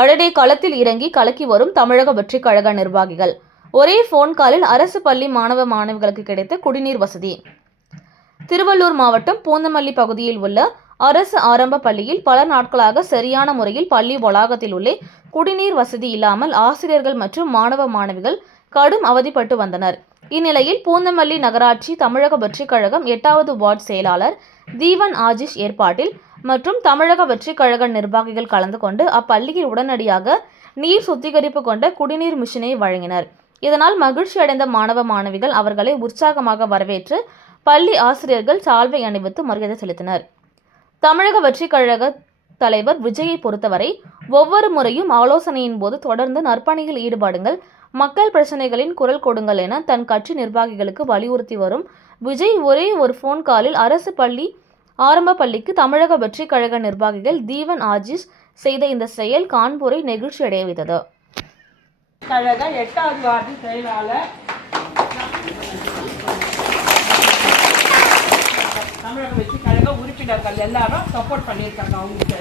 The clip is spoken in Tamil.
அடடே களத்தில் இறங்கி கலக்கி வரும் தமிழக வெற்றி கழக நிர்வாகிகள். ஒரே போன் காலில் அரசு பள்ளி மாணவ மாணவிகளுக்கு கிடைத்த குடிநீர் வசதி. திருவள்ளூர் மாவட்டம் பூந்தமல்லி பகுதியில் உள்ள அரசு ஆரம்ப பள்ளியில் பல நாட்களாக சரியான முறையில் பள்ளி வளாகத்தில் உள்ள குடிநீர் வசதி இல்லாமல் ஆசிரியர்கள் மற்றும் மாணவ மாணவிகள் கடும் அவதிப்பட்டு வந்தனர். இந்நிலையில் பூந்தமல்லி நகராட்சி தமிழக வெற்றி கழகம் 8வது வார்டு செயலாளர் தீவன் ஆஜிஷ் ஏற்பாட்டில் மற்றும் தமிழக வெற்றி கழக நிர்வாகிகள் கலந்து கொண்டு அப்பள்ளியில் உடனடியாக நீர் சுத்திகரிப்பு கொண்ட குடிநீர் மிஷினை வழங்கினர். இதனால் மகிழ்ச்சி அடைந்த மாணவ மாணவிகள் அவர்களை உற்சாகமாக வரவேற்று பள்ளி ஆசிரியர்கள் சால்வை அணிவித்து மரியாதை செலுத்தினர். தமிழக வெற்றி கழக தலைவர் விஜயை பொறுத்தவரை ஒவ்வொரு முறையும் ஆலோசனையின் போது தொடர்ந்து நற்பணியில் ஈடுபடுங்கள், மக்கள் பிரச்சனைகளின் குரல் கொடுங்கள் என தன் கட்சி நிர்வாகிகளுக்கு வலியுறுத்தி வரும் விஜய் ஒரே ஒரு போன் காலில் அரசு பள்ளி ஆரம்ப பள்ளிக்கு தமிழக வெற்றி கழக நிர்வாகிகள் தீவன் ஆஜிஷ் செய்த இந்த செயல் கான்பூரை நெகிழ்ச்சி அடைய வைத்தது. கழக 8வது வார்டு செயலாளர் தமிழக வெற்றி கழக உறுப்பினர்கள் எல்லாரும் சப்போர்ட் பண்ணியிருக்காங்க அவருக்கு.